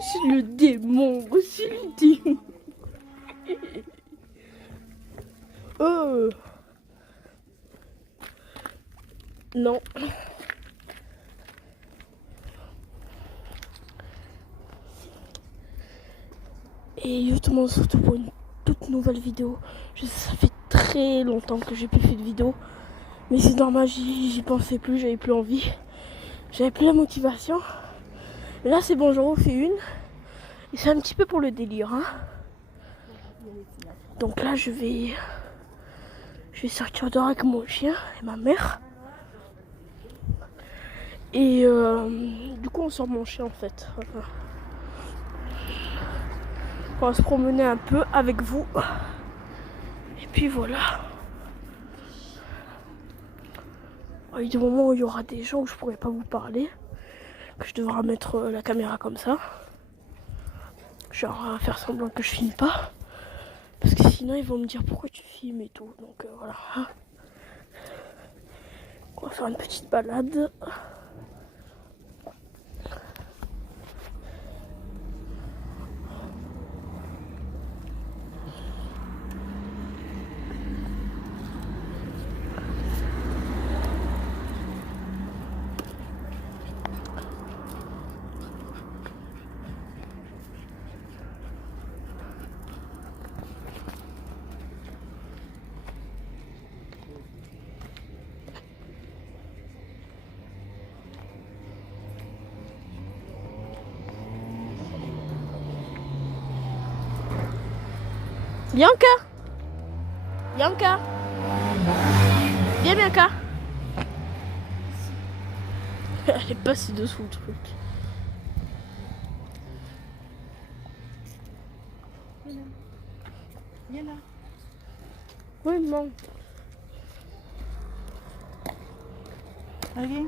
C'est le démon, c'est le démon. Oh. Non. Et justement, surtout pour une toute nouvelle vidéo. Ça fait très longtemps que j'ai plus fait de vidéo. Mais c'est normal, j'y pensais plus, j'avais plus envie. J'avais plus la motivation. Et là, c'est bon, j'en refais une. Et c'est un petit peu pour le délire. Hein. Donc là, je vais sortir dehors avec mon chien et ma mère. Et du coup, on sort mon chien en fait. On va se promener un peu avec vous. Et puis voilà. Il y a des moments où il y aura des gens où je pourrai pas vous parler. Que je devrais mettre la caméra comme ça. Genre faire semblant que je filme pas. Parce que sinon ils vont me dire pourquoi tu filmes et tout. Donc voilà. On va faire une petite balade. Bianca! Bianca! Viens Bianca! Elle est passée dessous le truc. Viens là. Oui, maman. Allez.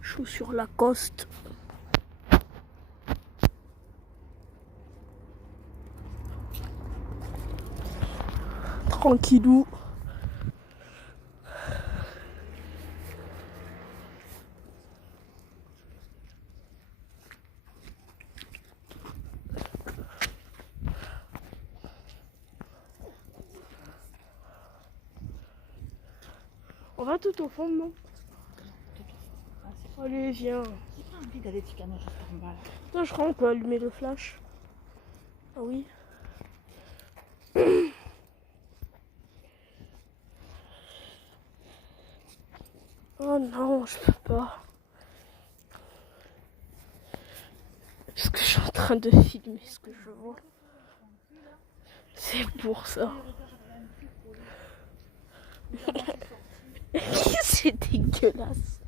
Chaussures Lacoste. Tranquillou. On va tout au fond, non? Allez, viens. J'ai pas envie d'aller te calmer juste en bas. Attends, je crois qu'on peut allumer le flash. Ah oui. Oh non, je peux pas. Parce que je suis en train de filmer ce que je vois. C'est pour ça. C'est dégueulasse.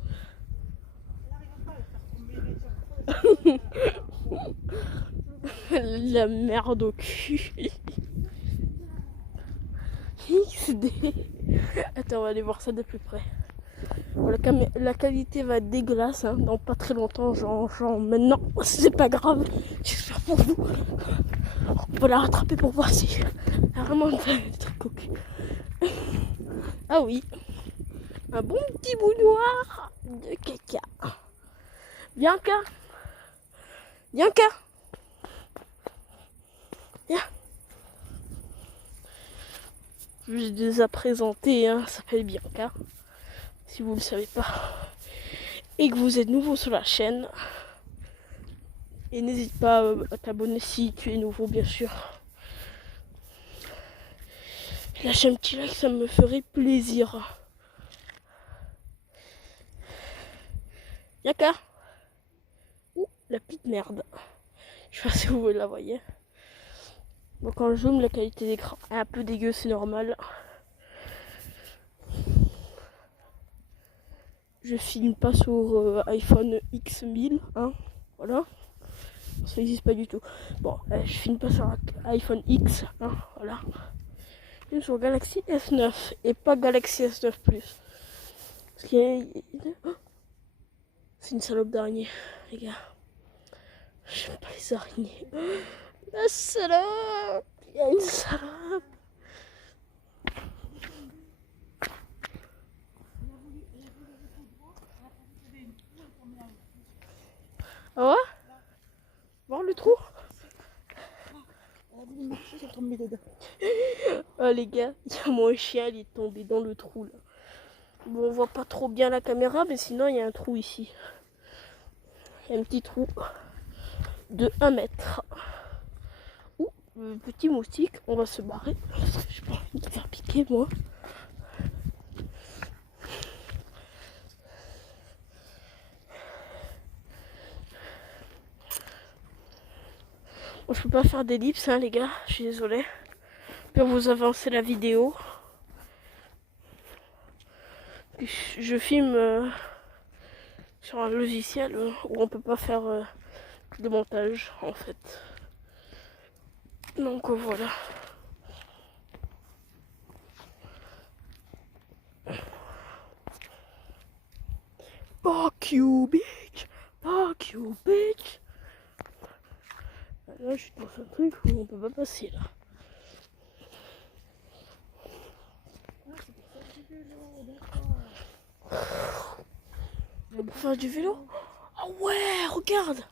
La merde au cul. XD. Attends, on va aller voir ça de plus près. Bon, la qualité va être dégueulasse hein, dans pas très longtemps, genre maintenant, c'est pas grave, j'espère pour vous. On va la rattraper pour voir si elle a vraiment un truc au cul. Ah oui, un bon petit bout noir de caca. Bianca, Bianca, viens. Je vous ai déjà présenté, hein, ça s'appelle Bianca. Si vous ne le savez pas et que vous êtes nouveau sur la chaîne, et n'hésite pas à t'abonner si tu es nouveau bien sûr, et lâche un petit like, ça me ferait plaisir. Yaka. Ouh, la petite merde, je sais pas si vous la voyez. Bon, quand je zoome, la qualité d'écran est un peu dégueu, c'est normal. Je filme pas sur iPhone X1000, hein, voilà. Ça n'existe pas du tout. Bon, je filme pas sur iPhone X, hein, voilà. Une sur Galaxy S9 et pas Galaxy S9 Plus. Parce qu'il y a... Oh, c'est une salope d'araignée, les gars. J'aime pas les araignées. La salope! Il y a une salope! Ah ouais? Voir le trou? Elle a voulu marcher, j'ai tombé dedans. Ah les gars, il y a mon chien, il est tombé dans le trou là. Bon, on voit pas trop bien la caméra, mais sinon il y a un trou ici. Il y a un petit trou de 1 mètre. Ouh, le petit moustique, on va se barrer. Parce que j'ai pas envie de me faire piquer moi. Bon, je peux pas faire d'ellipse, hein, les gars, je suis désolée. Puis vous avancer la vidéo. Je filme sur un logiciel où on peut pas faire de montage en fait. Donc voilà. Fuck you bitch! Fuck you bitch! Là je suis dans un truc où on peut pas passer là. Pour faire du vélo? Oh ouais, regarde!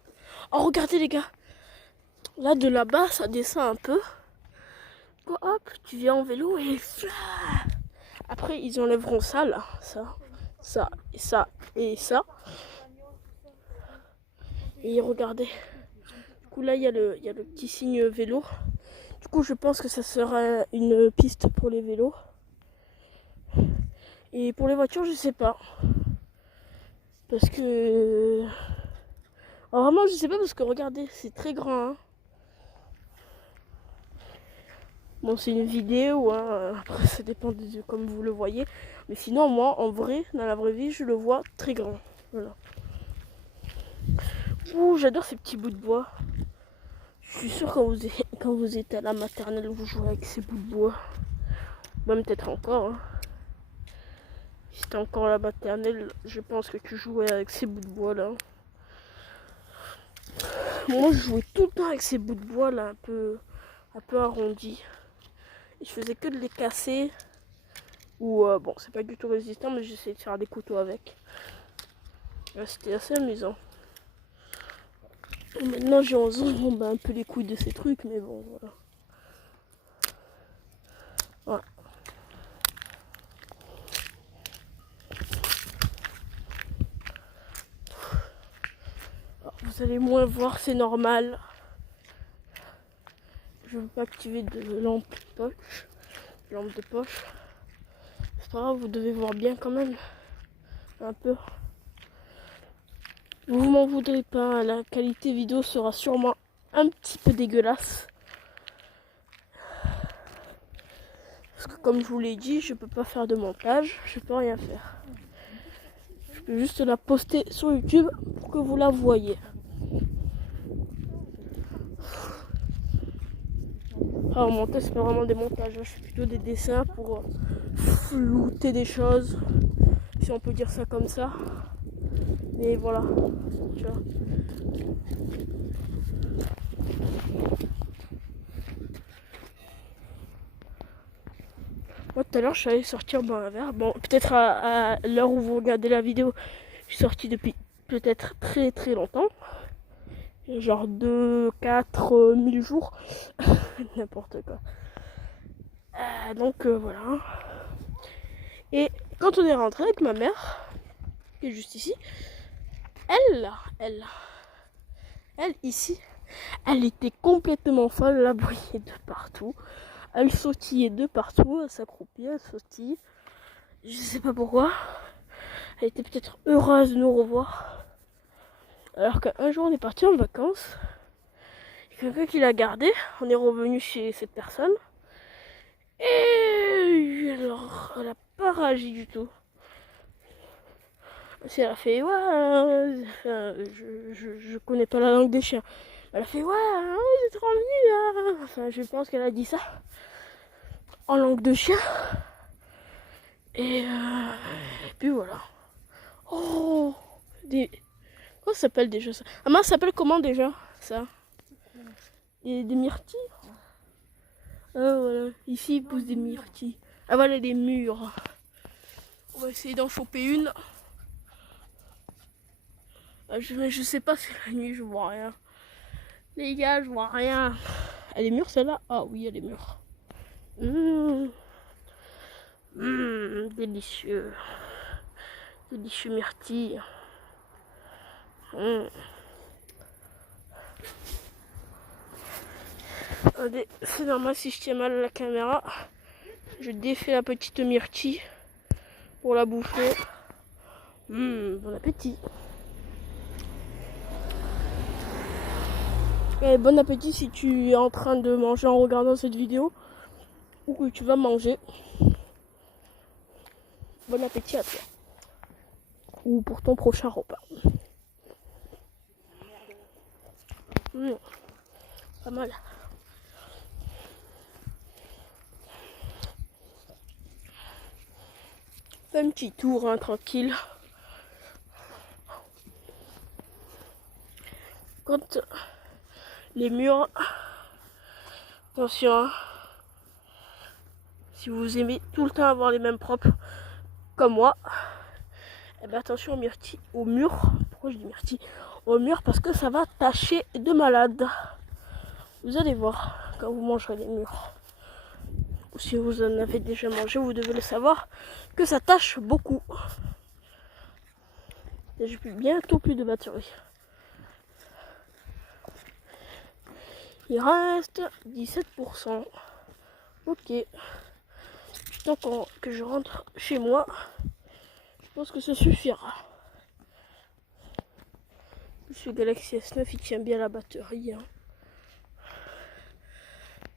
Oh regardez les gars! Là de là-bas ça descend un peu. Hop, tu viens en vélo et fla. Après ils enlèveront ça là, ça et ça et ça. Et regardez. Du coup là il y a le petit signe vélo. Du coup je pense que ça sera une piste pour les vélos. Et pour les voitures je sais pas. Parce que... Alors, vraiment je sais pas parce que regardez, c'est très grand. Hein. Bon c'est une vidéo, hein. Après ça dépend de comme vous le voyez. Mais sinon moi en vrai, dans la vraie vie, je le vois très grand. Voilà. Ouh, j'adore ces petits bouts de bois. Je suis sûre quand vous êtes à la maternelle, vous jouez avec ces bouts de bois. Même peut-être encore. Hein. Si t'es encore à la maternelle, je pense que tu jouais avec ces bouts de bois là. Moi je jouais tout le temps avec ces bouts de bois là, un peu arrondis. Et je faisais que de les casser. Ou bon, c'est pas du tout résistant, mais j'essayais de faire des couteaux avec. C'était assez amusant. Et maintenant j'ai 11 ans, bon, un peu les couilles de ces trucs, mais bon, voilà. Voilà. Alors, vous allez moins voir, c'est normal. Je ne veux pas activer de lampe de poche. C'est pas grave, vous devez voir bien quand même. Un peu. Vous m'en voudrez pas, la qualité vidéo sera sûrement un petit peu dégueulasse. Parce que comme je vous l'ai dit, je peux pas faire de montage, je peux rien faire. Je peux juste la poster sur YouTube pour que vous la voyez. Alors montage, c'est pas vraiment des montages, je fais plutôt des dessins pour flouter des choses, si on peut dire ça comme ça. Mais voilà, tu vois. Moi tout à l'heure je suis allée sortir boire un verre. Bon, peut-être à l'heure où vous regardez la vidéo, je suis sortie depuis peut-être très très longtemps. Genre 2-4 000 jours. N'importe quoi. Donc voilà. Et quand on est rentré avec ma mère, qui est juste ici, elle ici, elle était complètement folle, elle aboyait de partout. Elle sautillait de partout, elle s'accroupit, elle sautille. Je sais pas pourquoi. Elle était peut-être heureuse de nous revoir. Alors qu'un jour on est parti en vacances. Il y a quelqu'un qui l'a gardée. On est revenu chez cette personne. Et alors, elle a pas réagi du tout. Si elle a fait ouais, je connais pas la langue des chiens. Elle a fait ouais, vous êtes revenu là. Enfin, je pense qu'elle a dit ça. en langue de chien. Et puis voilà. Oh, comment ça s'appelle déjà ça? Ah mince, ça s'appelle comment déjà ça? Des myrtilles. Ah voilà, ici il pousse des myrtilles. Ah voilà les murs. On va essayer d'en choper une. Ah, je sais pas si la nuit je vois rien. Les gars, je vois rien. Elle est mûre celle-là? Ah oui, elle est mûre. Délicieux. Délicieux myrtille. C'est normal si je tiens mal la caméra. Je défais la petite myrtille pour la bouffer. Bon appétit. Et bon appétit si tu es en train de manger en regardant cette vidéo ou que tu vas manger. Bon appétit à toi. Ou pour ton prochain repas. Pas mal. Fais un petit tour, hein, tranquille. Quand les murs, attention, hein, si vous aimez tout le temps avoir les mêmes propres, comme moi, eh ben attention au mur. Pourquoi je dis myrtille? Au mur parce que ça va tacher de malade. Vous allez voir quand vous mangerez les murs. Ou si vous en avez déjà mangé, vous devez le savoir que ça tâche beaucoup. Et j'ai bientôt plus de batterie. Il reste 17%. Ok. Du temps que je rentre chez moi, je pense que ça suffira. Ce Galaxy S9 il tient bien la batterie. Hein.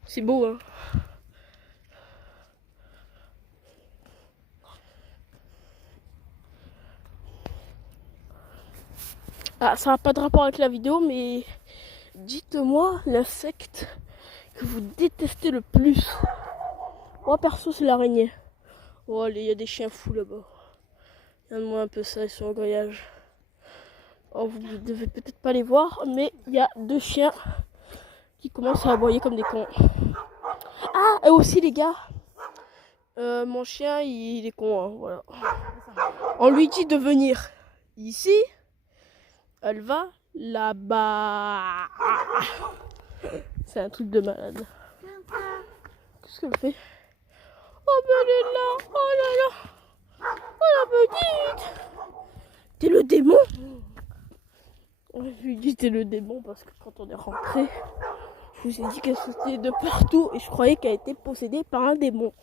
C'est beau, hein. Ah, ça n'a pas de rapport avec la vidéo, mais dites-moi l'insecte que vous détestez le plus. Moi perso c'est l'araignée. Oh il y a des chiens fous là-bas. Regarde-moi un peu ça, ils sont au grillage. Oh, vous devez peut-être pas les voir, mais il y a 2 chiens qui commencent à aboyer comme des cons. Ah, et aussi les gars, mon chien il est con, hein, voilà. On lui dit de venir ici, elle va là-bas. C'est un truc de malade. Qu'est-ce qu'elle fait? Oh ben elle est là, oh là là, oh la petite. T'es le démon? Je lui dis t'es le démon parce que quand on est rentré, je vous ai dit qu'elle sautait de partout et je croyais qu'elle était possédée par un démon.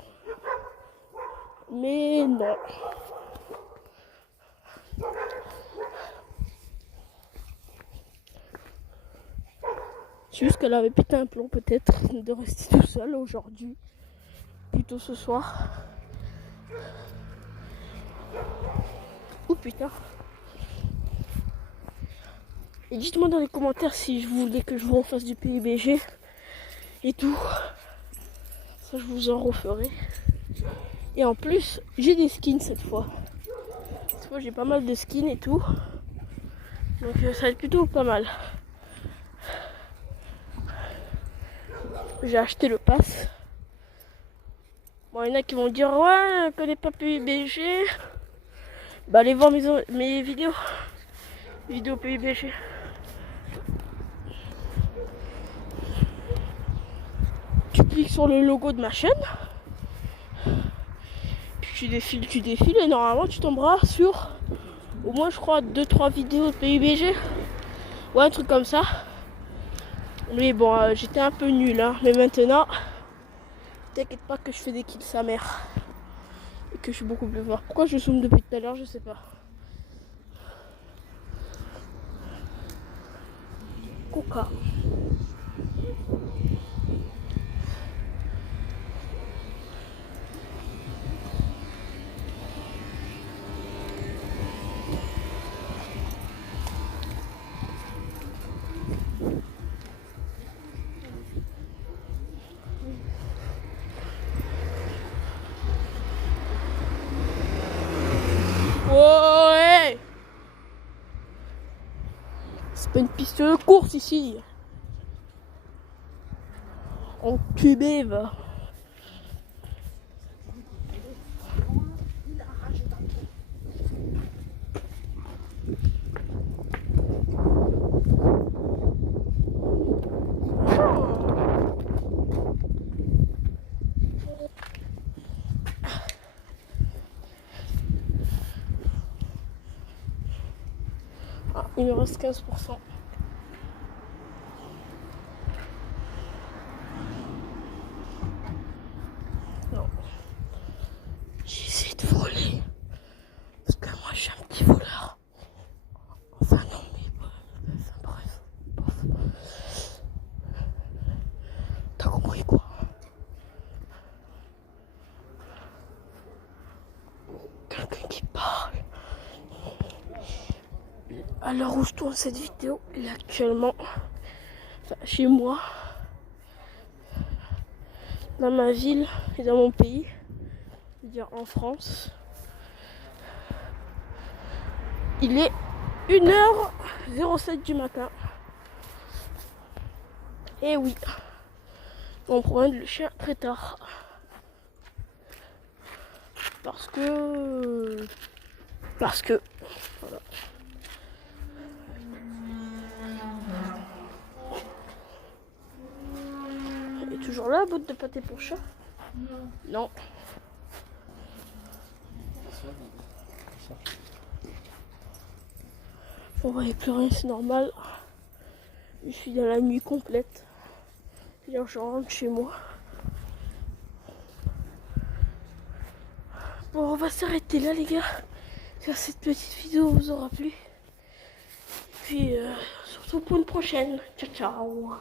Mais non. C'est juste qu'elle avait pété un plomb peut-être de rester tout seul aujourd'hui. Plutôt ce soir. Oh putain. Et dites-moi dans les commentaires si je voulais que je vous refasse du PUBG et tout. Ça je vous en referai. Et en plus j'ai des skins cette fois. Cette fois j'ai pas mal de skins et tout. Donc ça va être plutôt pas mal. J'ai acheté le pass. Bon il y en a qui vont dire ouais on connaît pas PUBG. Bah allez voir mes vidéos. Vidéo PUBG. Tu cliques sur le logo de ma chaîne. Puis tu défiles et normalement tu tomberas sur au moins je crois 2-3 vidéos de PUBG. Ouais un truc comme ça. Mais bon j'étais un peu nul hein. Mais maintenant t'inquiète pas que je fais des kills sa mère. Et que je suis beaucoup plus fort. Pourquoi je zoome depuis tout à l'heure je sais pas. Coca. pas une piste de course ici. Enculé, va. Il a rage dans le Ah, il me reste 15%. Non. J'essaie de voler. Parce que moi, je suis un petit voleur. Enfin, non, mais bref. T'as compris quoi? Quelqu'un qui parle. À l'heure où je tourne cette vidéo, il est actuellement chez moi, dans ma ville et dans mon pays, c'est-à-dire en France. Il est 1h07 du matin. Et oui, on promène le chien très tard. Parce que... Voilà. Elle est toujours là, botte de pâté pour chat? Non. Bon, bah, il n'y a plus rien, c'est normal. Je suis dans la nuit complète. C'est-à-dire, je rentre chez moi. Bon, on va s'arrêter là, les gars. J'espère que cette petite vidéo vous aura plu. Puis, surtout pour une prochaine. Ciao, ciao.